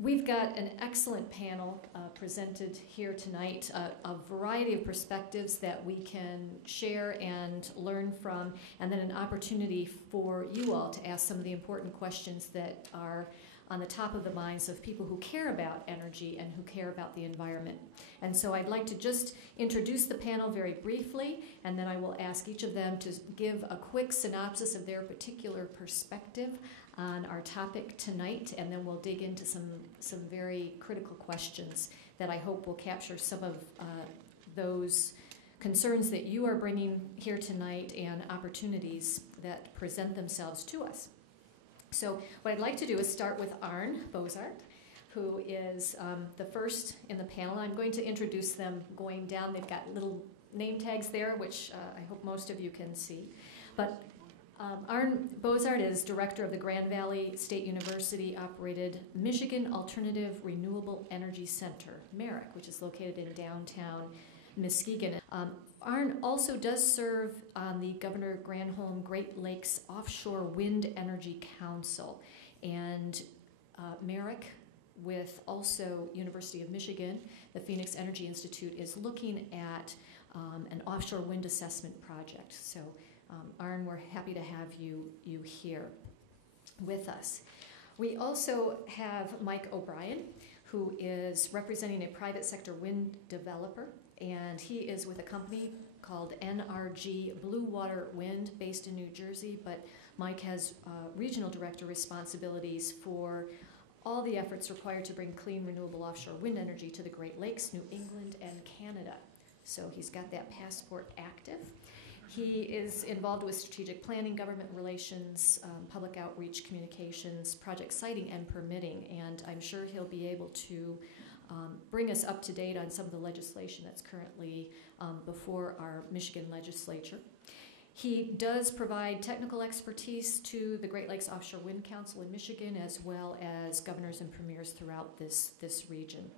We've got an excellent panel presented here tonight, a variety of perspectives that we can share and learn from, and then an opportunity for you all to ask some of the important questions that are on the top of the minds of people who care about energy and who care about the environment. And so I'd like to just introduce the panel very briefly, and then I will ask each of them to give a quick synopsis of their particular perspective on our topic tonight, and then we'll dig into some very critical questions that I hope will capture some of those concerns that you are bringing here tonight and opportunities that present themselves to us. So what I'd like to do is start with Arne Bozart, who is the first in the panel. I'm going to introduce them going down. They've got little name tags there, which I hope most of you can see. But Arne Bozart is director of the Grand Valley State University-operated Michigan Alternative Renewable Energy Center, MERIC, which is located in downtown Muskegon. Arne also does serve on the Governor Granholm Great Lakes Offshore Wind Energy Council, and MERIC, with also University of Michigan, the Phoenix Energy Institute, is looking at an offshore wind assessment project. So Arne, we're happy to have you here with us. We also have Mike O'Brien, who is representing a private sector wind developer, and he is with a company called NRG Blue Water Wind based in New Jersey, but Mike has regional director responsibilities for all the efforts required to bring clean, renewable offshore wind energy to the Great Lakes, New England, and Canada. So he's got that passport active. He is involved with strategic planning, government relations, public outreach, communications, project siting, and permitting, and I'm sure he'll be able to bring us up to date on some of the legislation that's currently before our Michigan legislature. He does provide technical expertise to the Great Lakes Offshore Wind Council in Michigan, as well as governors and premiers throughout this region.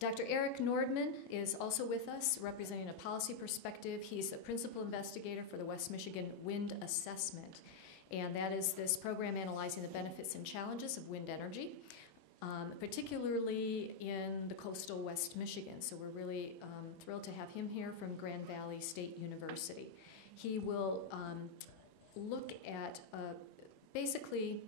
Dr. Eric Nordman is also with us, representing a policy perspective. He's the principal investigator for the West Michigan Wind Assessment, and that is this program analyzing the benefits and challenges of wind energy, particularly in the coastal West Michigan. So we're really thrilled to have him here from Grand Valley State University. He will look at basically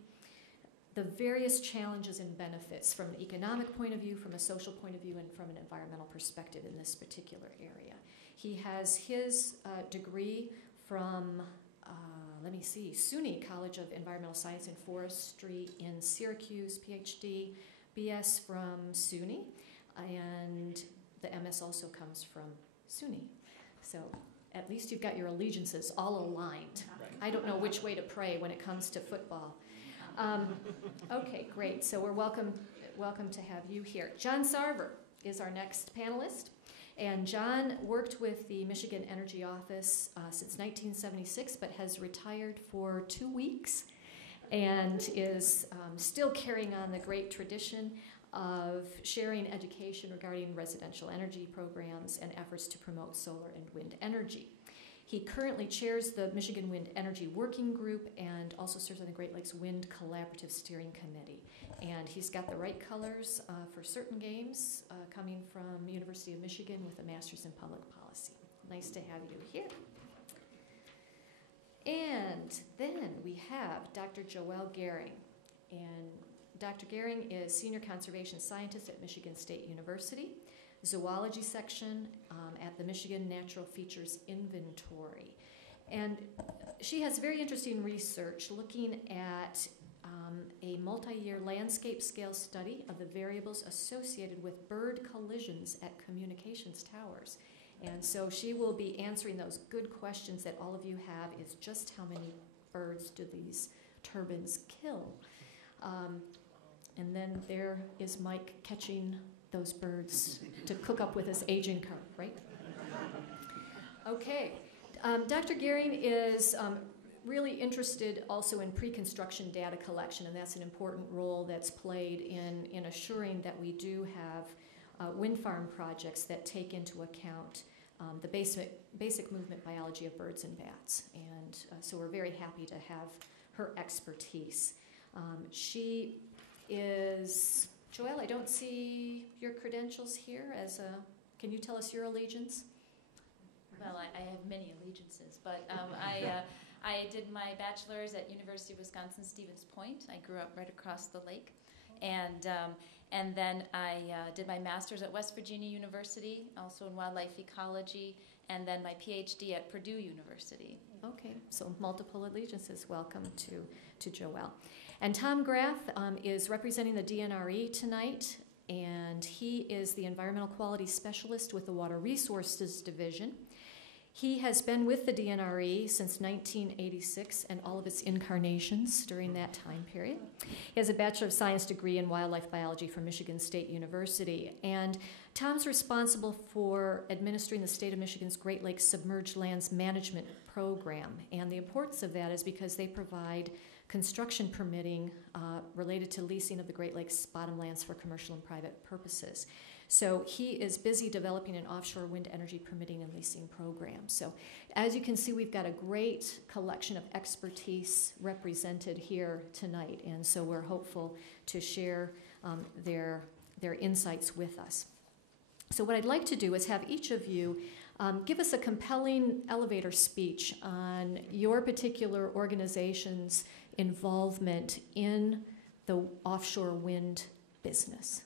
the various challenges and benefits from an economic point of view, from a social point of view, and from an environmental perspective in this particular area. He has his degree from, SUNY College of Environmental Science and Forestry in Syracuse, PhD, BS from SUNY, and the MS also comes from SUNY. So at least you've got your allegiances all aligned. I don't know which way to pray when it comes to football. Okay, great. So we're welcome to have you here. John Sarver is our next panelist, and John worked with the Michigan Energy Office since 1976, but has retired for 2 weeks and is still carrying on the great tradition of sharing education regarding residential energy programs and efforts to promote solar and wind energy. He currently chairs the Michigan Wind Energy Working Group and also serves on the Great Lakes Wind Collaborative Steering Committee. And he's got the right colors for certain games, coming from University of Michigan with a master's in public policy. Nice to have you here. And then we have Dr. Joelle Gehring. And Dr. Gehring is Senior Conservation Scientist at Michigan State University, Zoology Section at the Michigan Natural Features Inventory. And she has very interesting research looking at a multi-year landscape scale study of the variables associated with bird collisions at communications towers. And so she will be answering those good questions that all of you have, is just how many birds do these turbines kill? And then there is Mike catching those birds to cook up with his aging carp, right? Okay. Dr. Gehring is really interested also in pre-construction data collection, and that's an important role that's played in assuring that we do have wind farm projects that take into account the basic movement biology of birds and bats. And so we're very happy to have her expertise. She is Joelle. I don't see your credentials here can you tell us your allegiance? Well, I have many allegiances, but I did my bachelor's at University of Wisconsin-Stevens Point. I grew up right across the lake. And then I did my master's at West Virginia University, also in wildlife ecology, and then my PhD at Purdue University. Okay, so multiple allegiances. Welcome to Joelle. And Tom Graff is representing the DNRE tonight, and he is the Environmental Quality Specialist with the Water Resources Division. He has been with the DNRE since 1986 and all of its incarnations during that time period. He has a Bachelor of Science degree in Wildlife Biology from Michigan State University. And Tom's responsible for administering the state of Michigan's Great Lakes Submerged Lands Management Program. And the importance of that is because they provide construction permitting related to leasing of the Great Lakes bottomlands for commercial and private purposes. So he is busy developing an offshore wind energy permitting and leasing program. So as you can see, we've got a great collection of expertise represented here tonight, and so we're hopeful to share their insights with us. So what I'd like to do is have each of you give us a compelling elevator speech on your particular organization's involvement in the offshore wind business.